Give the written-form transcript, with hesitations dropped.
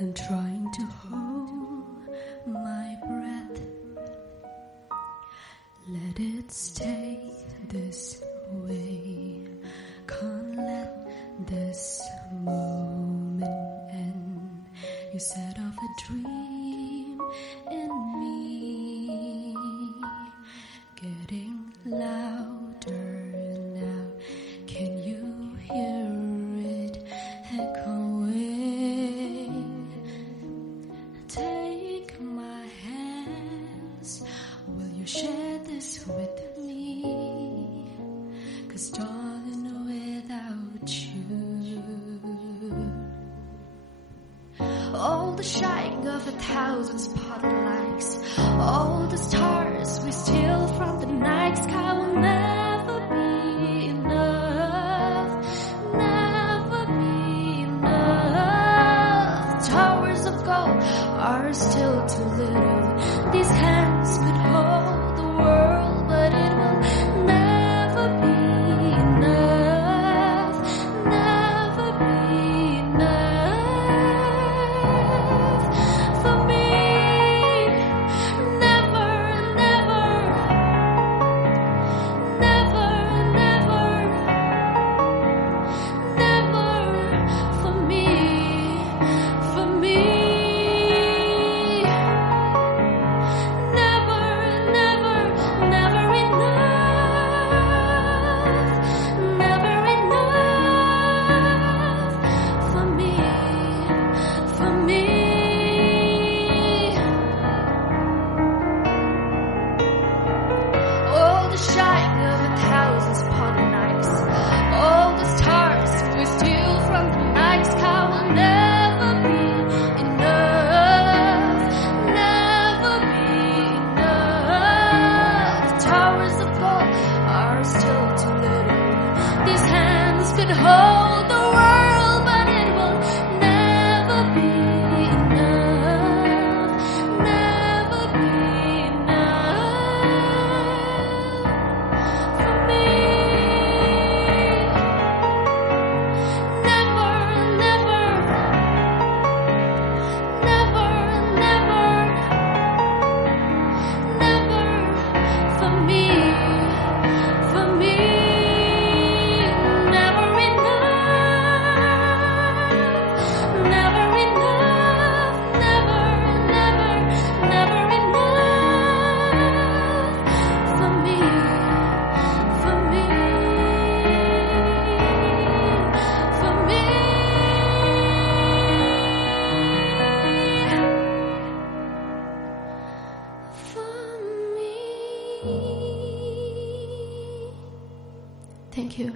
I'm trying to hold my breath. Let it stay this way. Can't let this moment end. You set off a dream in me, getting louder now. Can you hear it echoing? Take my hands. Will you share this with me? 'Cause darling, without you, all the shining of 1,000 spotlights, all the stars we steal from the night sky will never be enough, never be enough. Towers of gold are still too little. These hands could hold the world, but it will never be enough, never be enough for me. Never, never, never, never, never for me, for me. Never, never, never enough, never enough for me, for me. All the shine of 1,000 spotlights, all the stars we steal from the night sky will never be enough, never be enough. The towers of gold are still too little. These hands could hold the world, but it will never be enough, never be enough for me. Never, never, never, never, never for me, for me. Never enough, never enough, never, never, never enough for me, for me, for me. For me. Thank you.